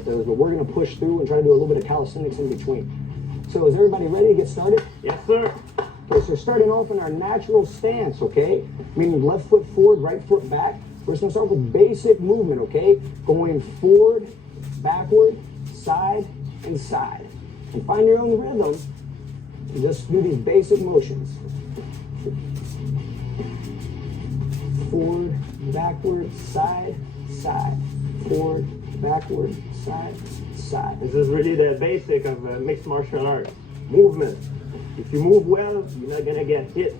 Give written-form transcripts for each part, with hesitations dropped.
those, but we're going to push through and try to do a little bit of calisthenics in between. So is everybody ready to get started? Yes, sir. Okay, so starting off in our natural stance, okay? Meaning left foot forward, right foot back. We're just going to start with basic movement, okay? Going forward, backward, side, and side. And find your own rhythm. And just do these basic motions. Forward, backward, side, side. Forward, backward, side, side. This is really the basic of mixed martial arts. Movement. If you move well, you're not gonna get hit.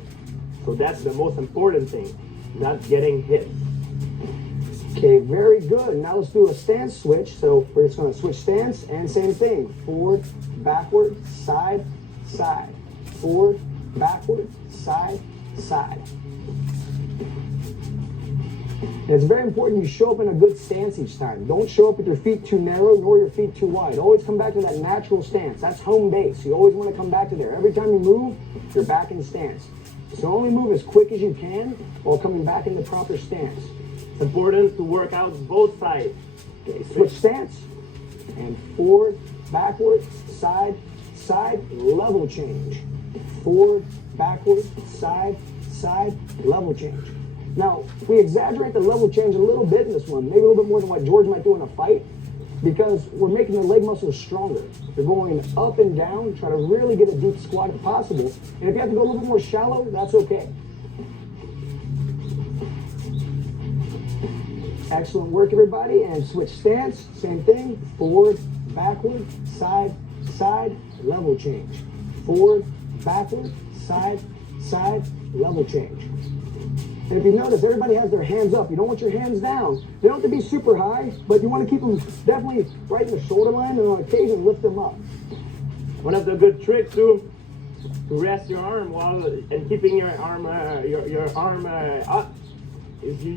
So that's the most important thing, not getting hit. Okay, very good. Now let's do a stance switch. So we're just gonna switch stance and same thing. Forward, backward, side, side. Forward, backward, side, side. And it's very important you show up in a good stance each time. Don't show up with your feet too narrow nor your feet too wide. Always come back to that natural stance. That's home base. You always want to come back to there. Every time you move, you're back in stance. So only move as quick as you can while coming back in the proper stance. It's important to work out both sides. Okay, switch stance and forward, backward, side, side, level change. Forward, backward, side, side, level change. Now, we exaggerate the level change a little bit in this one, maybe a little bit more than what George might do in a fight, because we're making the leg muscles stronger. You're going up and down, try to really get a deep squat if possible. And if you have to go a little bit more shallow, that's okay. Excellent work, everybody. And switch stance, same thing. Forward, backward, side, side, level change. Forward, backward, side, side, level change. And if you notice, everybody has their hands up. You don't want your hands down. They don't have to be super high, but you want to keep them definitely right in the shoulder line, and on occasion lift them up. One of the good tricks to rest your arm while and keeping your arm up is you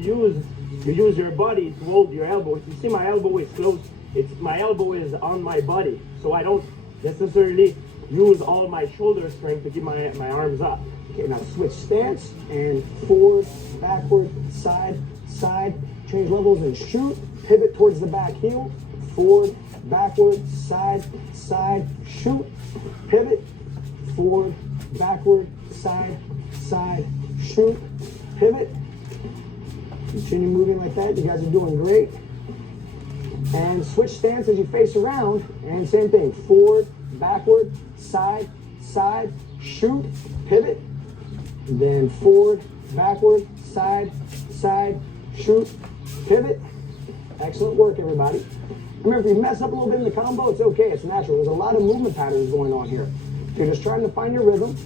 use your body to hold your elbow. You see my elbow is close. My elbow is on my body, so I don't necessarily use all my shoulder strength to keep my arms up. Okay, now switch stance and forward, backward, side, side. Change levels and shoot. Pivot towards the back heel. Forward, backward, side, side, shoot. Pivot. Forward, backward, side, side, shoot. Pivot. Continue moving like that. You guys are doing great. And switch stance as you face around. And same thing. Forward, backward, side, side, shoot. Pivot. Then forward, backward, side, side, shoot, pivot. Excellent work, everybody. Remember, if you mess up a little bit in the combo, it's okay. It's natural. There's a lot of movement patterns going on here. You're just trying to find your rhythm.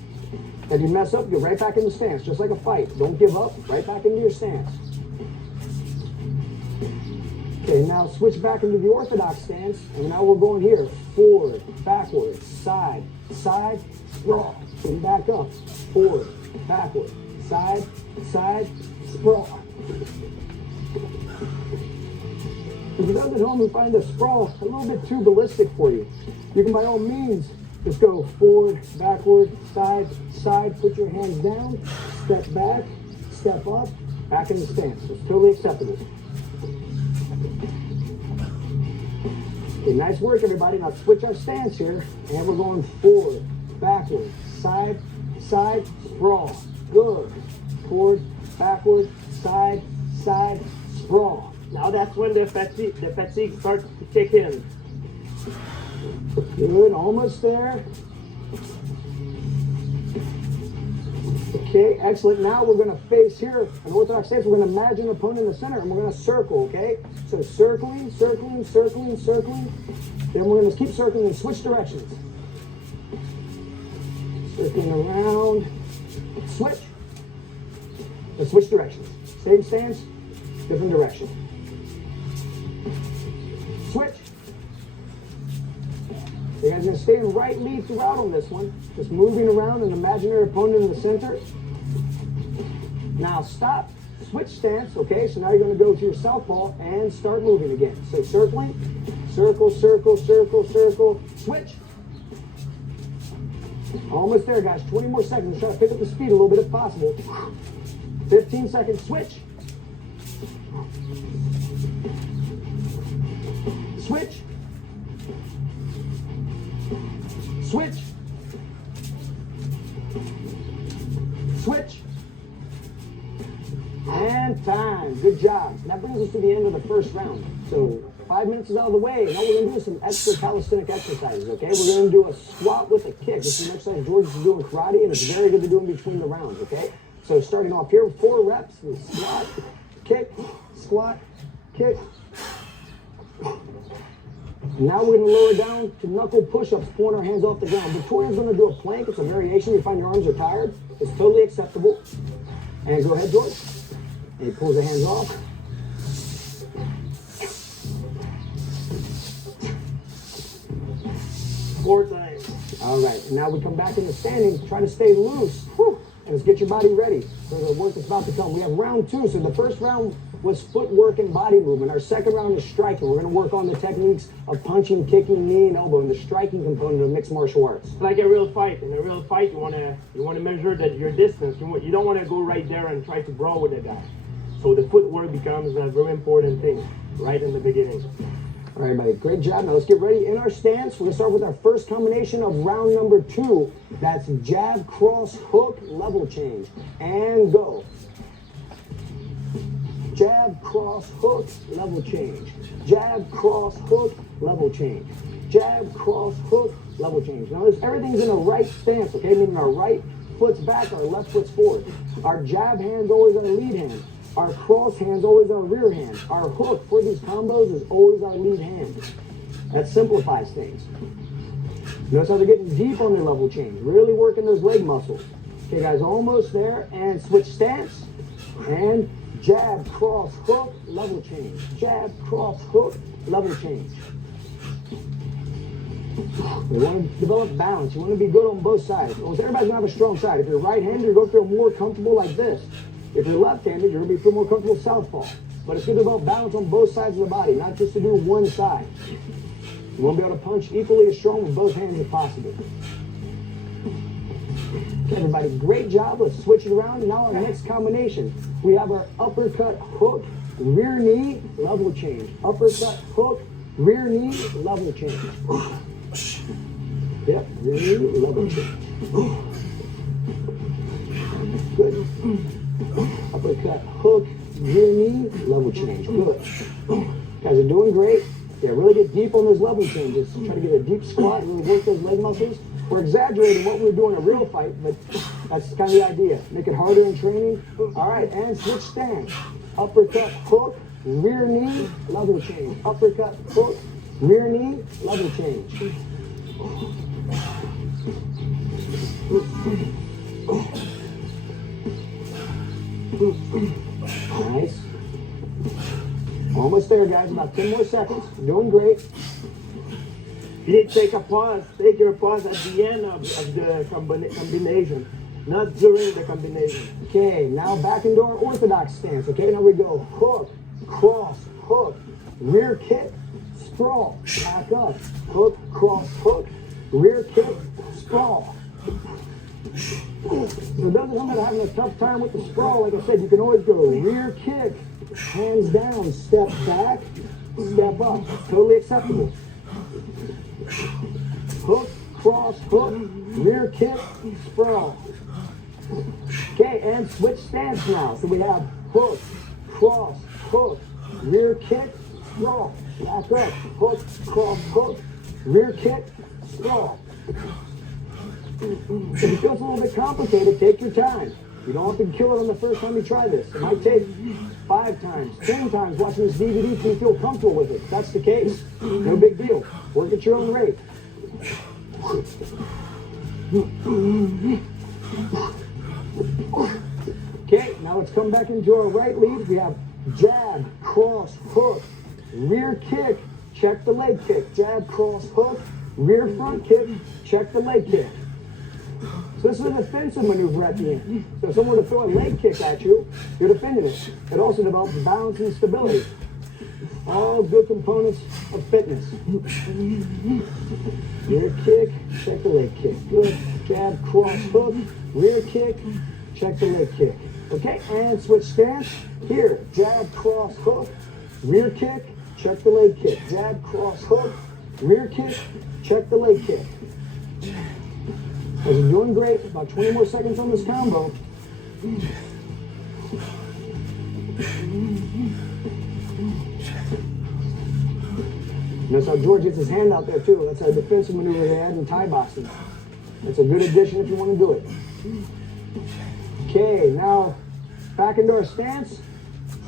If you mess up, you're right back in the stance, just like a fight. Don't give up. Right back into your stance. Okay, now switch back into the orthodox stance, and now we're going here. Forward, backward, side, side, sprawl. And back up. Forward, backward, side, side, sprawl. If you guys at home who find the sprawl a little bit too ballistic for you, you can by all means just go forward, backward, side, side, put your hands down, step back, step up, back in the stance. It's totally acceptable. Okay, nice work, everybody. Now switch our stance here, and we're going forward, backward, side, side, sprawl. Good. Forward, backward, side, side, sprawl. Now that's when the fatigue starts to kick in. Good, almost there. Okay, excellent. Now we're going to face here an orthodox stance. We're going to imagine an opponent in the center, and we're going to circle, okay? So circling, circling, circling, circling. Then we're going to keep circling and switch directions. Circling around. Switch. Let's switch directions. Same stance, different direction. Switch. You guys are going to stay in right lead throughout on this one. Just moving around an imaginary opponent in the center. Now stop. Switch stance. Okay, so now you're going to go to your southpaw and start moving again. So circling. Circle, circle, circle, circle. Switch. Almost there, guys. 20 more seconds. Try to pick up the speed a little bit if possible. 15 seconds. Switch. Switch. Switch. Switch. And time. Good job. That brings us to the end of the first round. So 5 minutes is out of the way. Now we're going to do some extra calisthenic exercises, okay? We're going to do a squat with a kick. This is an exercise George is doing karate, and it's very good to do in between the rounds, okay? So starting off here, 4 reps. Squat, kick, squat, kick. Now we're going to lower down to knuckle push-ups, pulling our hands off the ground. Victoria's going to do a plank. It's a variation. You find your arms are tired. It's totally acceptable. And go ahead, George. And he pulls the hands off. Four times. All right. Now we come back into standing. Try to stay loose. Whew. And let's get your body ready for the work that's about to come. We have round 2. So the first round was footwork and body movement. Our second round is striking. We're going to work on the techniques of punching, kicking, knee, and elbow, and the striking component of mixed martial arts. Like a real fight. In a real fight, you want to measure that your distance. You don't want to go right there and try to brawl with the guy. So the footwork becomes a very important thing right in the beginning. All right, everybody, great job. Now let's get ready in our stance. We're going to start with our first combination of round number 2. That's jab, cross, hook, level change. And go. Jab, cross, hook, level change. Jab, cross, hook, level change. Jab, cross, hook, level change. Now everything's in a right stance, okay? Meaning our right foot's back, our left foot's forward. Our jab hand's always our lead hand. Our cross hand's always our rear hand. Our hook for these combos is always our lead hand. That simplifies things. Notice how they're getting deep on their level change. Really working those leg muscles. Okay, guys, almost there. And switch stance. And jab, cross, hook, level change. Jab, cross, hook, level change. You want to develop balance. You want to be good on both sides. Almost everybody's going to have a strong side. If you're right-handed, you're going to feel more comfortable like this. If you're left-handed, you're going to feel more comfortable southpaw. But it's good to develop balance on both sides of the body, not just to do one side. You want to be able to punch equally as strong with both hands if possible. Okay, everybody, great job. Let's switch it around. Now our next combination, we have our uppercut, hook, rear knee, level change. Uppercut, hook, rear knee, level change. Yep, rear knee, level change. Good. Uppercut, hook, rear knee, level change. Good. Guys are doing great. Yeah, really get deep on those level changes. Try to get a deep squat, really work those leg muscles. We're exaggerating what we do in a real fight, but that's kind of the idea. Make it harder in training. All right, and switch stance. Uppercut, hook, rear knee, level change. Uppercut, hook, rear knee, level change. Nice. Almost there, guys. About 10 more seconds. Doing great. You need to take a pause. Take your pause at the end of the combination, not during the combination. Okay, now back into our orthodox stance. Okay, now we go hook, cross, hook, rear kick, sprawl, back up, hook, cross, hook, rear kick, sprawl. So it doesn't come out having a tough time with the sprawl. Like I said, you can always go rear kick, hands down, step back, step up. Totally acceptable. Hook, cross, hook, rear kick, sprawl. Okay, and switch stance now. So we have hook, cross, hook, rear kick, sprawl. Back up, hook, cross, hook, rear kick, sprawl. If it feels a little bit complicated, take your time. You don't have to kill it on the first time you try this. It might take 5 times, 10 times watching this DVD till you feel comfortable with it. If that's the case, no big deal. Work at your own rate. Okay, now let's come back into our right lead. We have jab, cross, hook, rear kick, check the leg kick. Jab, cross, hook, rear front kick, check the leg kick. So this is a defensive maneuver at the end. So if someone were to throw a leg kick at you, you're defending it. It also develops balance and stability. All good components of fitness. Rear kick, check the leg kick. Good. Jab, cross, hook, rear kick, check the leg kick. Okay, and switch stance. Here, jab, cross, hook, rear kick, check the leg kick. Jab, cross, hook, rear kick, check the leg kick. As you're doing great, about 20 more seconds on this combo. Notice how George gets his hand out there too. That's a defensive maneuver they had in Thai boxing. That's a good addition if you want to do it. Okay, now back into our stance.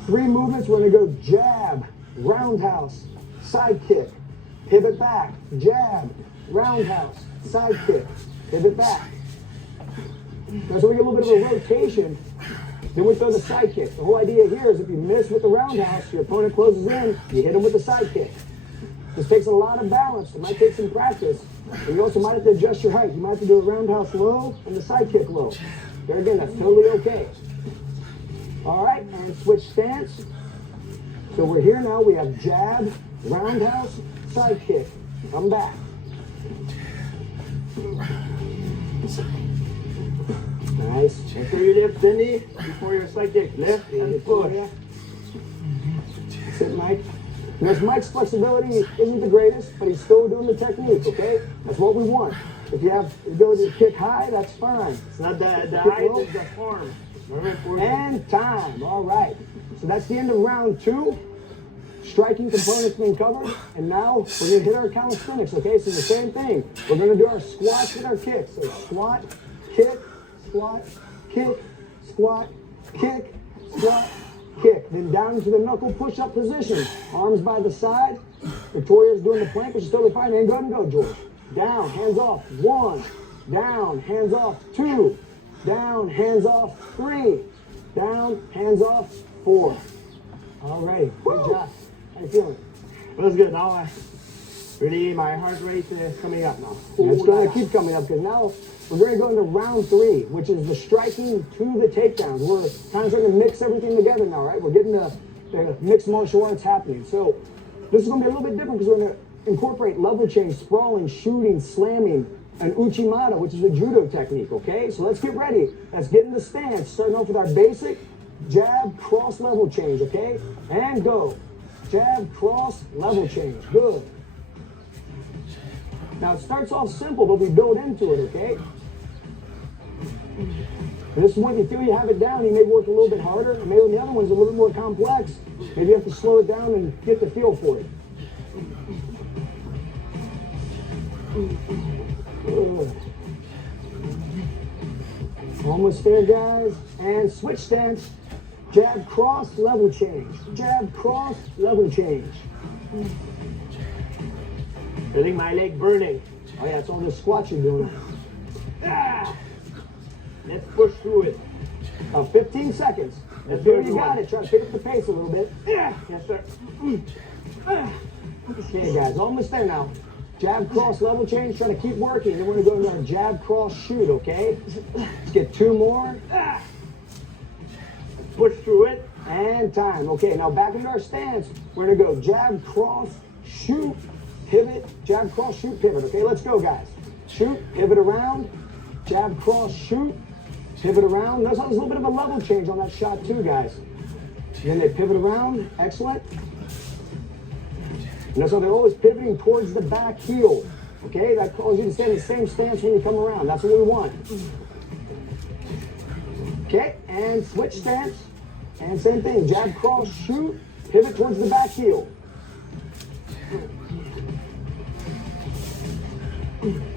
3 movements. We're going to go jab, roundhouse, side kick, pivot back, jab, roundhouse, side kick, pivot back. Now, so we get a little bit of a rotation. Then we throw the side kick. The whole idea here is if you miss with the roundhouse, your opponent closes in, you hit him with the side kick. This takes a lot of balance. It might take some practice. And you also might have to adjust your height. You might have to do a roundhouse low and the side kick low. There again, that's totally okay. All right, and switch stance. So we're here now. We have jab, roundhouse, side kick. Come back. Nice. Make sure you lift the knee before your side kick. Lift and push. That's it, Mike. And as Mike's flexibility isn't the greatest, but he's still doing the technique, okay? That's what we want. If you have the ability to kick high, that's fine. It's not the height, it's the form. And time. All right. So that's the end of round 2. Striking components being covered. And now we're going to hit our calisthenics, okay? So the same thing. We're going to do our squats and our kicks. So squat, kick, squat, kick, squat, kick, squat, kick. Then down into the knuckle push-up position. Arms by the side. Victoria's doing the plank, which is totally fine. And go ahead and go, George. Down, hands off. 1. Down, hands off. 2. Down, hands off. 3. Down, hands off. 4. All right. Good job. How you feeling? Feels good. Now really my heart rate is coming up now. It's going to keep coming up because now we're going to go into round 3, which is the striking to the takedowns. We're kind of trying to mix everything together now, right? We're getting the mixed martial arts happening. So this is going to be a little bit different because we're going to incorporate level change, sprawling, shooting, slamming, and uchimata, which is a judo technique, okay? So let's get ready. Let's get in the stance, starting off with our basic jab, cross, level change, okay? And go. Jab, cross, level change. Good. Now, it starts off simple, but we build into it, okay? And this is when you feel you have it down, you may work a little bit harder. Maybe the other one's a little bit more complex. Maybe you have to slow it down and get the feel for it. Good. Almost there, guys. And switch stance. Jab, cross, level change. Jab, cross, level change. Feeling my leg burning. Oh yeah, it's all the squats you're doing. Ah! Let's push through it. 15 seconds. Let's There do you got it. Try to pick up the pace a little bit. Yeah. Yes, sir. Okay, guys, almost there now. Jab, cross, level change. Trying to keep working. Then we're going to go into our jab, cross, shoot, okay? Let's get 2 more. Ah! Push through it. And time. Okay, now back into our stance. We're going to go jab, cross, shoot, pivot, jab, cross, shoot, pivot. Okay, let's go, guys. Shoot, pivot around, jab, cross, shoot, pivot around. Notice how there's a little bit of a level change on that shot too, guys. Then they pivot around. Excellent. Notice how they're always pivoting towards the back heel. Okay, that calls you to stay in the same stance when you come around. That's what we want. Okay, and switch stance. And same thing, jab, cross, shoot, pivot towards the back heel.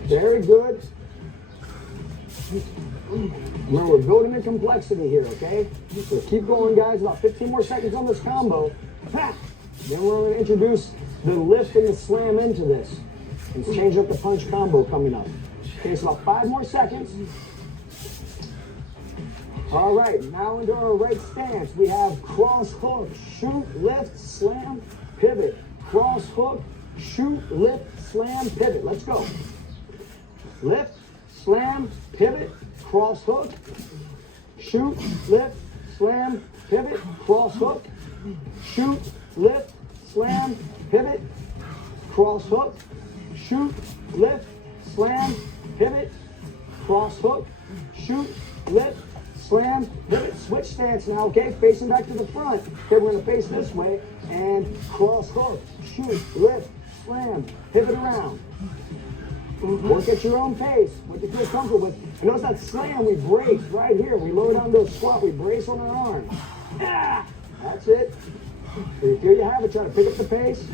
Very good. Remember, we're building in complexity here, okay? So keep going, guys. About 15 more seconds on this combo. Then we're going to introduce the lift and the slam into this. Let's change up the punch combo coming up. Okay, so about 5 more seconds. All right, now into our right stance. We have cross hook, shoot, lift, slam, pivot. Cross hook, shoot, lift, slam, pivot. Let's go. Lift, slam, pivot, cross hook, shoot, lift, slam, pivot, cross hook, shoot, lift, slam, pivot, cross hook, shoot, lift, slam, pivot, cross hook, shoot, lift, slam, pivot. Switch stance now, okay? Facing back to the front. Okay, we're going to face this way and cross hook, shoot, lift, slam, pivot around. Work at your own pace, what you feel comfortable with. And notice that slam, we brace right here. We lower down to a squat, we brace on our arm. Ah, that's it. So you feel you have it, try to pick up the pace.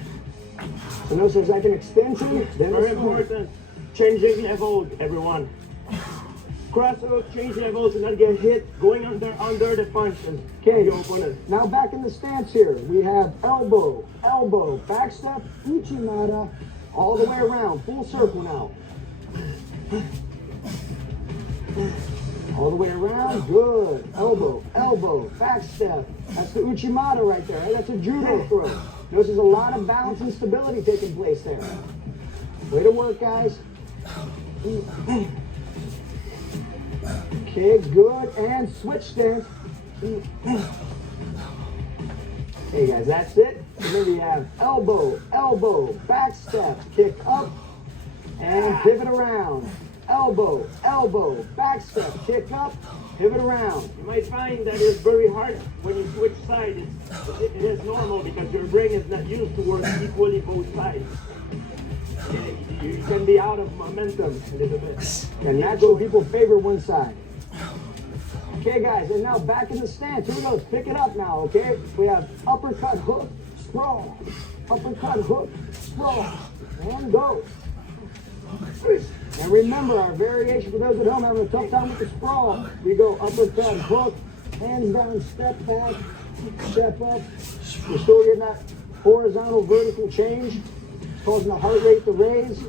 So notice there's like an extension, then Very important. Changing levels, everyone. Cross hook, change levels, and not get hit. Going under the punch. Okay, Your opponent. now back in the stance here. We have elbow, elbow, back step, uchimata, all the way around, full circle now. All the way around, good. Elbow, elbow, back step. That's the uchimata right there. Right? That's a judo throw. Notice there's a lot of balance and stability taking place there. Way to work, guys. Okay, good. And switch stance. Hey guys, that's it. And then we have elbow, elbow, back step, kick up, and pivot around. Elbow, elbow, back step, kick up, pivot around. You might find that it's very hard when you switch sides. It is normal because your brain is not used to work equally both sides. You can be out of momentum a little bit. And naturally, people favor one side. Okay, guys, and now back in the stance. Here we go. Let's pick it up now, okay? We have uppercut, hook, sprawl. Uppercut, hook, sprawl. And go. And remember, our variation for those at home having a tough time with the sprawl. We go uppercut, hook, hands down, step back, step up. You're still getting that horizontal, vertical change, causing the heart rate to raise.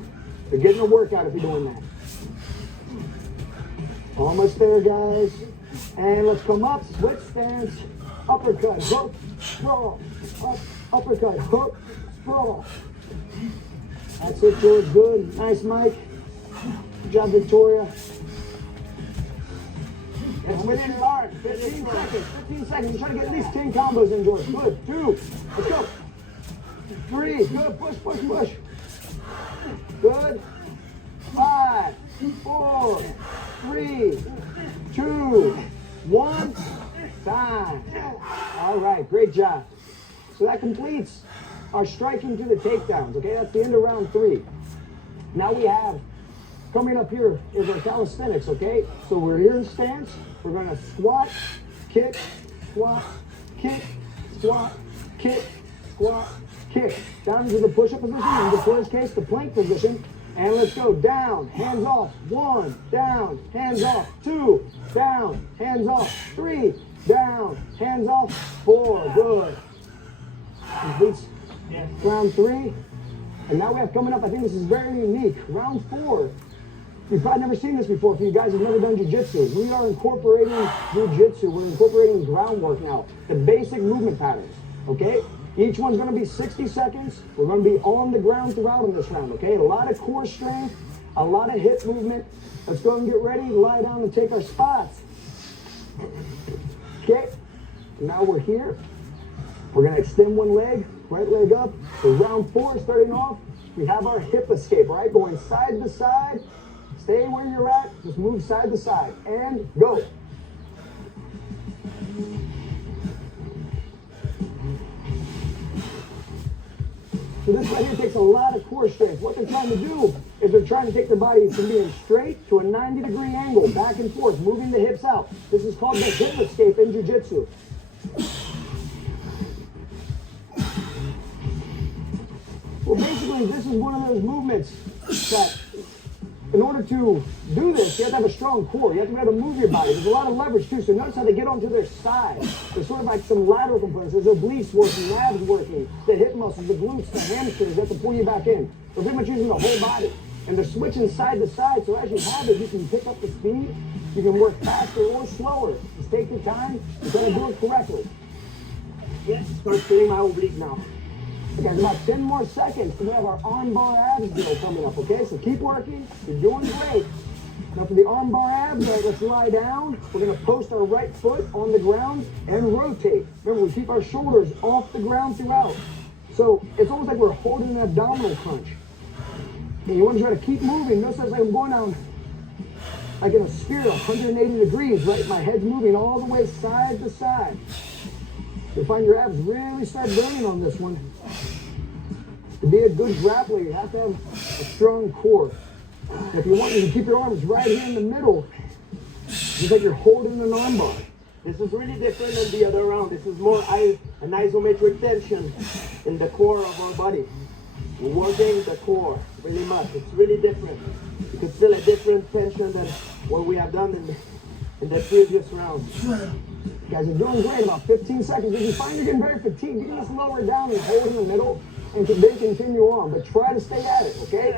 You're getting a workout if you're doing that. Almost there, guys. And let's come up, switch stance, uppercut, hook, sprawl, up, uppercut, hook, sprawl. That's it, George, good. Nice, Mike. Good job, Victoria. It's within large. 15 seconds, 15 seconds. Try to get at least 10 combos in, George. Good, 2, let's go. 3, good, push, push, push. Good. 5, 4, 3, 2, 1, time. All right, great job. So that completes our striking to the takedowns, okay? That's the end of round 3. Now we have, coming up here is our calisthenics, okay? So we're here in stance. We're gonna squat, kick, squat, kick, squat, kick, squat, kick. Down into the push-up position, in Victoria's case, the plank position. And let's go down, hands off, 1, down, hands off, 2, down, hands off, 3, down, hands off, 4, good. Completes round 3. And now we have coming up, I think this is very unique, round 4. You've probably never seen this before if you guys have never done jiu-jitsu. We are incorporating jiu-jitsu, we're incorporating groundwork now, the basic movement patterns, okay? Each one's gonna be 60 seconds. We're gonna be on the ground throughout in this round, okay? A lot of core strength, a lot of hip movement. Let's go and get ready, lie down and take our spots. Okay, now we're here. We're gonna extend one leg, right leg up. So round 4, starting off, we have our hip escape, all right? Going side to side. Stay where you're at, just move side to side, and go. So this right here takes a lot of core strength. What they're trying to do is they're trying to take the body from being straight to a 90-degree angle, back and forth, moving the hips out. This is called the hip escape in jiu-jitsu. Well, basically, this is one of those movements that, in order to do this, you have to have a strong core. You have to be able to move your body. There's a lot of leverage, too. So notice how they get onto their side. There's sort of like some lateral components. There's obliques working, abs working, the hip muscles, the glutes, the hamstrings. They have to pull you back in. They're pretty much using the whole body. And they're switching side to side. So as you have it, you can pick up the speed. You can work faster or slower. Just take your time. You got to do it correctly. Yes, start feeling my oblique now. Okay, about 10 more seconds, and we have our arm bar abs drill coming up, okay? So keep working, you're doing great. Now for the arm bar abs, right, let's lie down. We're gonna post our right foot on the ground and rotate. Remember, we keep our shoulders off the ground throughout. So it's almost like we're holding an abdominal crunch. And you wanna try to keep moving. Notice as I'm going down like in a sphere, 180 degrees, right? My head's moving all the way side to side. You'll find your abs really start burning on this one. To be a good grappler, you have to have a strong core. And if you want, you can keep your arms right here in the middle, just like you're holding an arm bar. This is really different than the other round. This is more an isometric tension in the core of our body. We're working the core really much. It's really different. You can feel a different tension than what we have done in the previous round. You guys are doing great. About 15 seconds. If you find you're getting very fatigued, you can just lower it down and hold in the middle and then continue on. But try to stay at it, okay?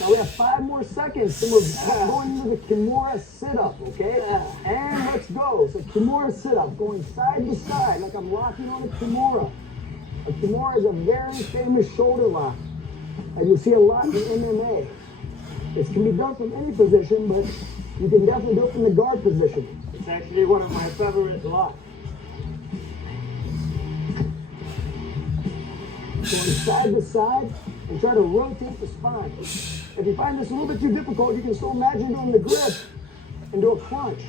Now we have 5 more seconds, and we're going into the Kimura sit-up, okay? And let's go. So Kimura sit-up, going side to side, like I'm locking on a Kimura. A Kimura is a very famous shoulder lock, and you see a lot in MMA. It can be done from any position, but you can definitely do it from the guard position. It's actually one of my favorite locks. Going side to side and try to rotate the spine. If you find this a little bit too difficult, you can still imagine doing the grip and do a crunch.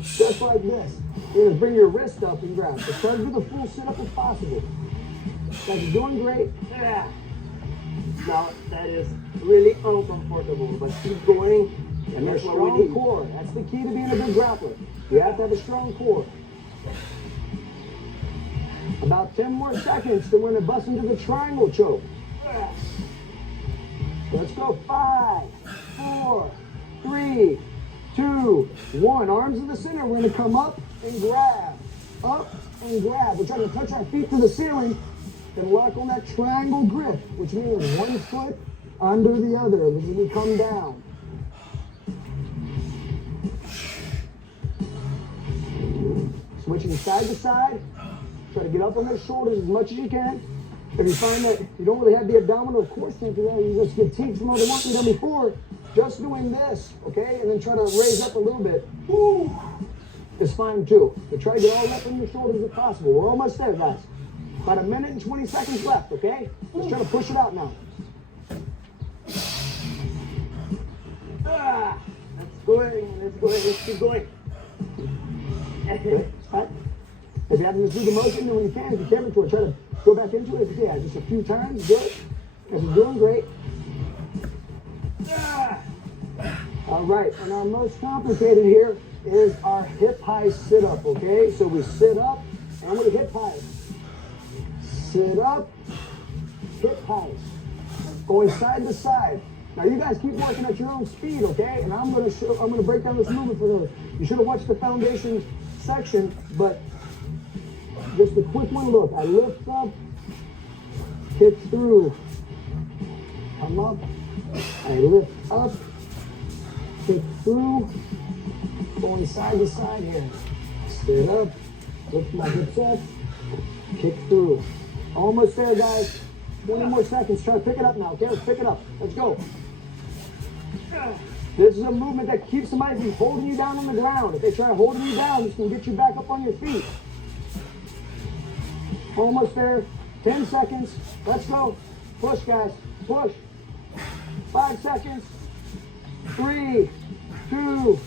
Just like this. You're gonna bring your wrist up and grab. So try to do the full sit-up if possible. Guys, you're doing great. Yeah. Now that is really uncomfortable, but keep going. And That's a what we strong need. core. That's the key to being a good grappler. You have to have a strong core. About 10 more seconds, then we're gonna bust into the triangle choke. Let's go. 5, 4, 3, 2, 1. Arms in the center. We're gonna come up and grab. Up and grab. We're trying to touch our feet to the ceiling and lock on that triangle grip, which means one foot under the other as we come down. Switching side to side. Try to get up on those shoulders as much as you can. If you find that you don't really have the abdominal core strength, you just fatigue from all the work you've done before, just doing this, okay? And then try to raise up a little bit. Is fine too. But try to get all up on your shoulders if possible. We're almost there, guys. About 1 minute and 20 seconds left, okay? Let's try to push it out now. Let's go. Let's keep going. Okay. Right. If you have to just do the motion, then when you can, if you can't, try to go back into it. If you can, just a few times, good. Because you're doing great. All right, and our most complicated here is our hip high sit up, okay? So we sit up and we hip high. Sit up, hip high. Going side to side. Now you guys keep working at your own speed, okay? And I'm gonna break down this movement for you. You should have watched the foundation section, but just a quick one look. I lift up, kick through, come up, I lift up, kick through, going side to side here. Sit up, lift my hips up, kick through. Almost there, guys. 20 more seconds. Try to pick it up now, okay? Let's pick it up. Let's go. This is a movement that keeps somebody from holding you down on the ground. If they try holding you down, this can get you back up on your feet. Almost there. 10 seconds. Let's go. Push, guys. Push. 5 seconds. 3, 2,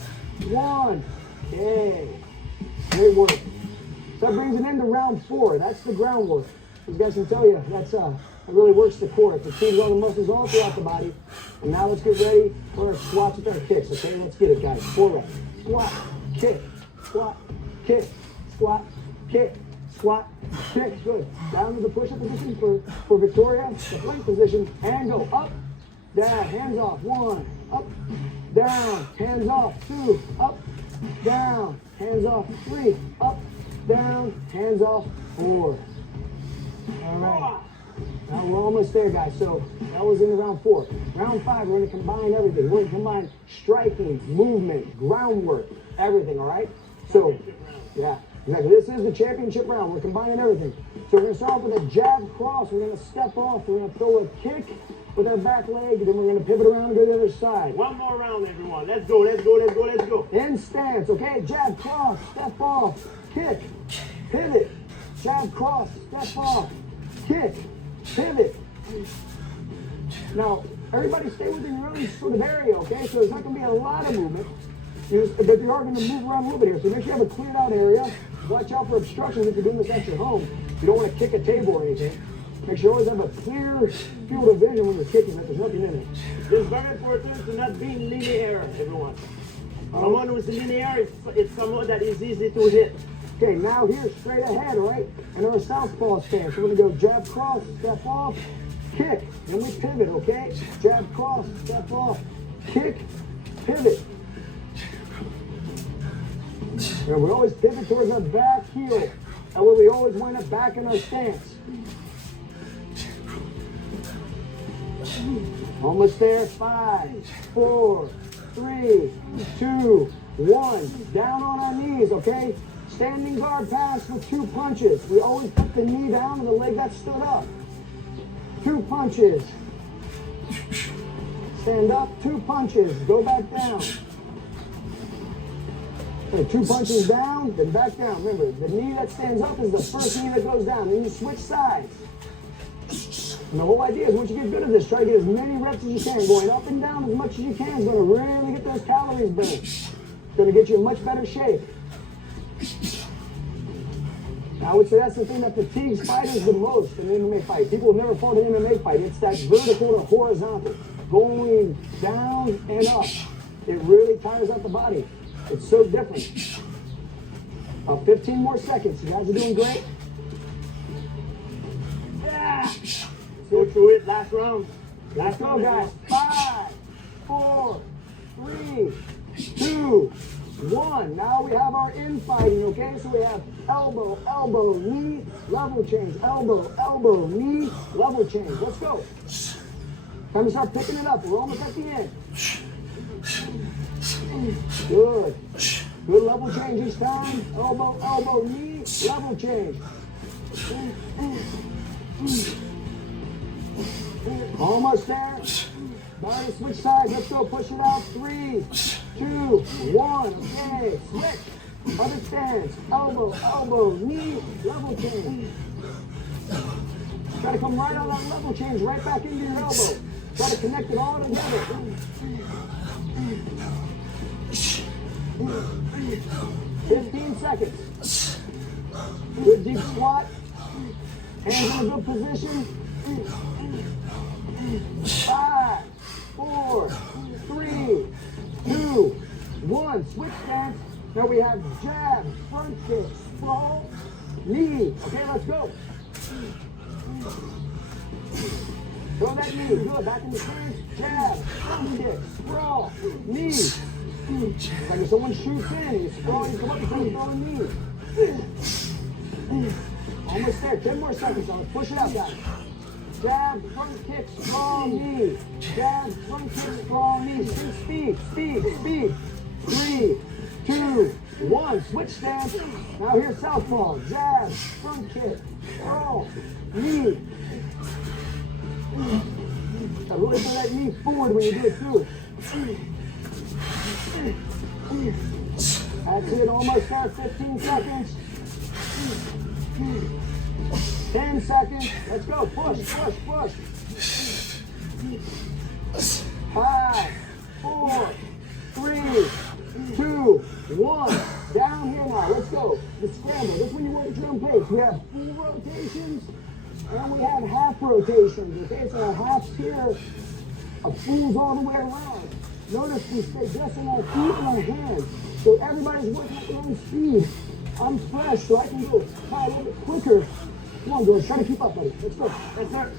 1. Okay. Great work. So that brings it into round 4. That's the groundwork. These guys can tell you it really works the core. It fatigues all the muscles all throughout the body. And now let's get ready for our squats with our kicks. Okay, let's get it, guys. 4 reps. Squat, kick, squat, kick, squat, kick, squat, kick. Good. Down to the push-up position for Victoria. The plank position. And go up, down, hands off. 1, up, down, hands off. 2, up, down, hands off. 3, up, down, hands off. 4. All right. Now we're almost there, guys. So that was in round 4. Round 5, we're going to combine everything. We're going to combine striking, movement, groundwork, everything, all right? So, yeah, exactly. This is the championship round. We're combining everything. So we're going to start off with a jab cross. We're going to step off. We're going to throw a kick with our back leg. Then we're going to pivot around and go to the other side. One more round, everyone. Let's go, let's go, let's go, let's go. In stance, okay? Jab cross, step off, kick, pivot, jab cross, step off, kick, pivot. Now, everybody stay within your own sort of area, okay? So there's not going to be a lot of movement, but you are going to move around a little bit here. So make sure you have a cleared out area. Watch out for obstructions if you're doing this at your home. You don't want to kick a table or anything. Make sure you always have a clear field of vision when you're kicking, that there's nothing in it. It's very important to not be linear, everyone. Someone who's linear is someone that is easy to hit. Okay, now here, straight ahead, right? And our southpaw stance. We're gonna go jab, cross, step off, kick. Then we pivot, okay? Jab, cross, step off, kick, pivot. And we always pivot towards our back heel. And we always wind up back in our stance. Almost there. 5, 4, 3, 2, 1. Down on our knees, okay? Standing guard pass with 2 punches. We always put the knee down and the leg that stood up. 2 punches. Stand up, 2 punches. Go back down. Okay, 2 punches down, then back down. Remember, the knee that stands up is the first knee that goes down. Then you switch sides. And the whole idea is once you get good at this, try to get as many reps as you can. Going up and down as much as you can is going to really get those calories burned. It's going to get you in much better shape. Now, I would say that's the thing that fatigues fighters the most in an MMA fight. People have never fought an MMA fight. It's that vertical to horizontal, going down and up. It really tires out the body. It's so different. 15 more seconds. You guys are doing great. Yeah. Go through it, last round. Let's go, guys. 5, 4, 3, 2, 1. Now we have our infighting, okay? So we have elbow, elbow, knee, level change. Elbow, elbow, knee, level change. Let's go. Time to start picking it up. We're almost at the end. Good. Good level change each time. Elbow, elbow, knee, level change. Almost there. Now to switch sides. Let's go. Push it out. 3, 2, 1. Okay. Switch. Other stance. Elbow, elbow, knee, level change. Try to come right on that level change, right back into your elbow. Try to connect it all together. 15 seconds. Good deep squat. Hands in a good position. 5, 4, 3, 2, 1. Switch stance. Now we have jab, front kick, sprawl, knee. Okay, let's go. Throw that knee. Good. Back in the stance. Jab, front kick, sprawl, knee. Like if someone shoots in, you sprawl, you come up and try to throw a knee. Almost there. 10 more seconds. Let's push it out, guys. Jab, front kick, sprawl, knee. Jab, front kick, sprawl, knee. Speed, speed, speed. 3, 2, 1. Switch stance. Now here's southpaw. Jab, front kick, sprawl, knee. Now really pull that knee forward when you do it too. That's it. Almost there. 15 seconds. 10 seconds. Let's go. Push, push, push. 5, 4, 3, 2, 1. Down here now. Let's go. The scramble. This is when you work at your own pace. We have full rotations and we have half rotations. Okay, so a half here, a full's all the way around. Notice we stay just on our feet and our hands. So everybody's working at their own speed. I'm fresh, so I can go a little bit quicker. Come on, George, try to keep up, buddy. Let's go. Yes, sir.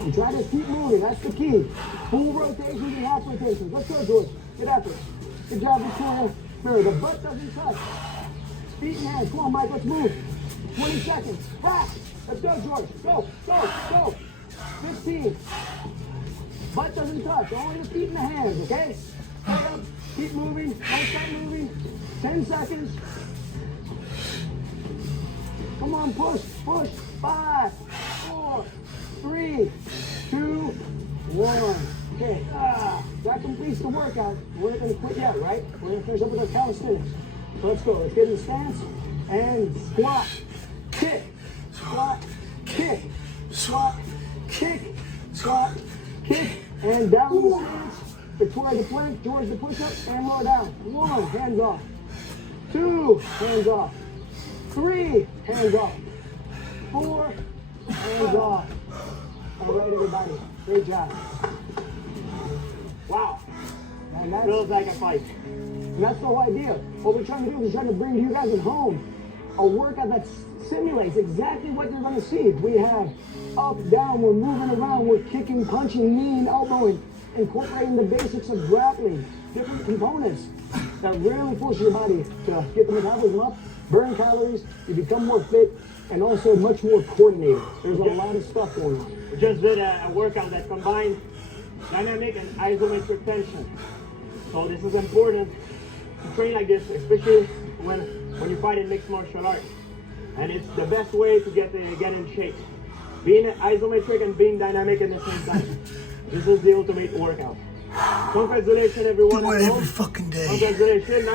And try to keep moving. That's the key. Full rotations and half rotations. Let's go, George. Get after it. Good job, Victoria. Remember, the butt doesn't touch. Feet and hands. Come on, Mike. Let's move. 20 seconds. Back. Let's go, George. Go, go, go. 15. Butt doesn't touch. Only the feet and the hands, okay? Stay up. Keep moving. Don't stop moving. 10 seconds. Come on, push, push. 5, 4, 3, 2, 1. Okay. That completes the workout. We're not going to quit yet, right? We're going to finish up with our calisthenics. So let's go. Let's get in the stance and squat, kick, squat, kick, squat, kick, squat, kick, and down the stance. Victoria the plank, George the push-up, and lower down. 1, hands off. 2, hands off. 3, hands off. 4, hands off. All right, everybody, great job. Wow. And that's, Feels like a fight. and that's the whole idea. What we're trying to do is trying to bring to you guys at home a workout that simulates exactly what you're going to see. We have up, down, we're moving around, we're kicking, punching, kneeing, elbowing, incorporating the basics of grappling, different components that really force your body to get the metabolism up, burn calories, you become more fit, and also much more coordinated. There's a lot of stuff going on. We just did a workout that combined dynamic and isometric tension. So this is important to train like this, especially when you fight in mixed martial arts. And it's the best way to get in shape. Being isometric and being dynamic at the same time. This is the ultimate workout. Congratulations everyone. Do it every fucking day. Congratulations. Nice.